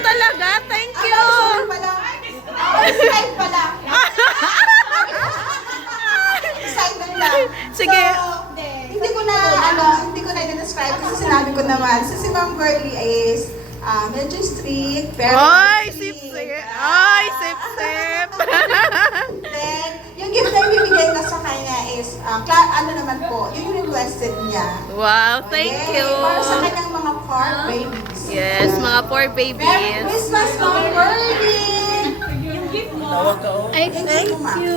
talaga. Thank you. Slide pala. Excited lang. Sige. So, hindi ko na i-describe kasi sinabi ko naman. So, si Ma'am Girlie is medyo strict, pero Ay, sweet. sip-sip. Ay, sip-sip. Then, yung gift na ibibigay ko sa kanya is, ano naman po, yung requested niya. Wow, thank Okay, you. para sa kanyang mga car babies. Yes, mga poor Merry babies. Christmas, Ma'am Girlie! Ay, thank you.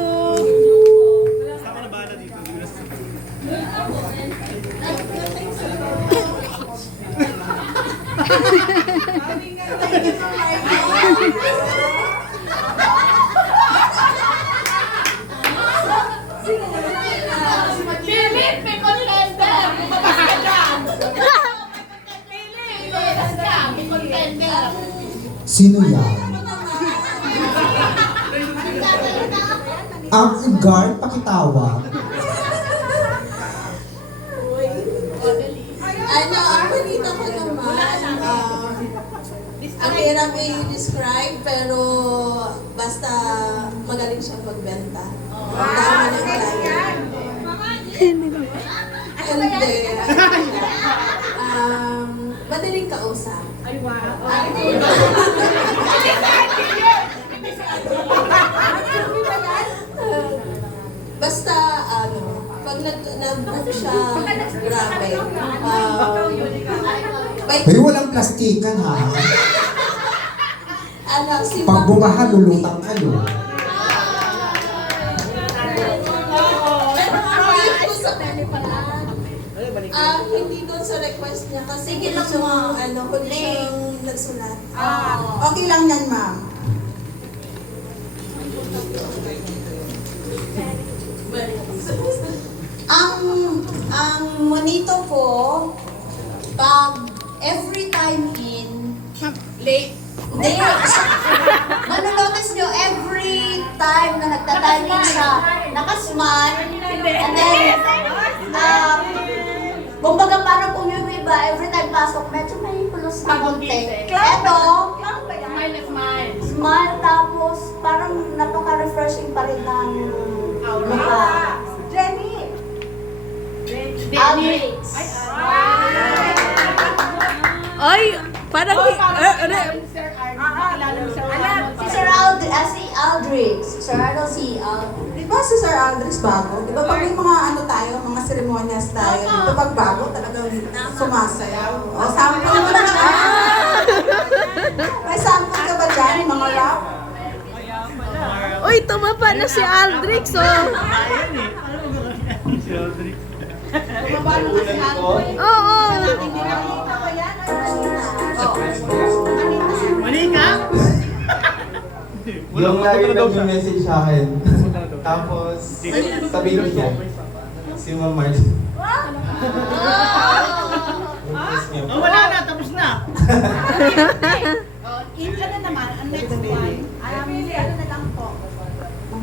Philip, may contender! Bumabas ka dyan! Philip, bumabas ka! May contender! Sino yan? Ang guard pakitawag. Ang balita ko naman, ang hirap i-describe, pero basta magaling siyang magbenta. Ang dami ng client. Hindi. Madaling kausap. Ay, wow! Basta, pag nag-book siya, grabe. Ay, walang plastikan ha. Si Pag bumaha, lulutang kayo. Hindi doon sa request niya kasi huli siyang nagsulat. Okay lang yan, ma'am. Ang monito po, pag every time in, Late! hindi, manonotice nyo every time na nagtatiming siya, nakasmile, and then, kumbaga parang kung yung iba, every time pasok, medyo may pulos na konti. Eto, Smile na smile! smile tapos parang napaka-refreshing pa rin ng mukha. Jenny! Alex. Ay, parang... Sir Arnold, makilala mo Sir Arnold. Si Sir Aldrich, si Aldrich. Sir Arnold, si Aldrich. Di ba si Sir Aldrich bago? Di ba pag may mga ano tayo, mga seremonyas tayo, dito pag bago talagang sumasayaw. O, sample mo na dyan. May sample ka ba dyan, mga rap? Uy, tumapa na si Aldrich, oh. Bumaba na kasi Arnold. Oo. Yung lagi nag-message sa akin. Tapos, sabi niya, si Ma'am Marcy. Wala na, tapos na. In ka na naman, ang next one. Ano na lang po?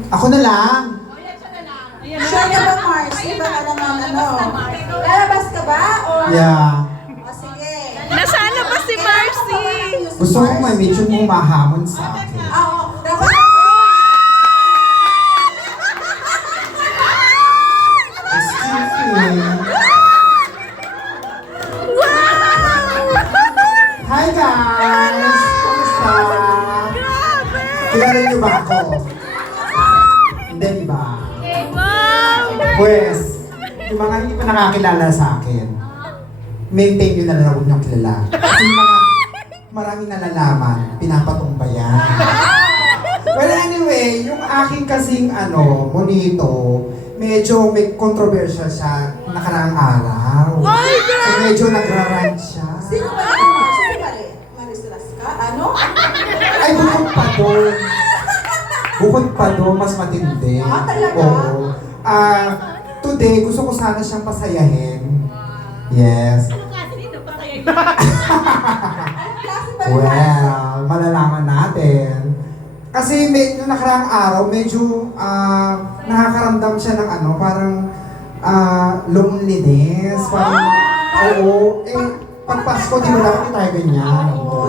Ako na lang. O, yan siya na lang. Sure ka ba, Marcy? Baka naman ano? Lalabas ka ba? O, Yeah. o sige. Nasaan na ba si Marcy? Gusto kong may medyo humahamon sa akin. Oo. Dapat. Excuse me. Hi guys! Kumusta? Grabe! Kilala niyo ba ako? Hindi, di ba? Wow! Pues, yung mga hindi pa nakakilala sa akin, maintain nyo na lang, huwag nyo kilala. Kasi maraming nalalaman, pinapatumbayan. Well, anyway, yung aking kasing monito, medyo may controversial siya nakaraang araw. Ay, So medyo nagrarant siya. Sino ba yung Marcy? Sino ba rin? Maristelas ka? Ano? Ay, bukod pa doon. Bukod pa doon, mas matindi. Ah, talaga? Oo. Today, gusto ko sana siyang pasayahin. Yes. Ano kasi dito pa tayo? Anong klase ba yung Marcy? Well, malalaman natin. Kasi nung nakaraang araw, medyo nakakaramdam siya ng parang loneliness. Parang, oo. Eh, pag Pasko, di ba dapat tayo ganyan? Oo.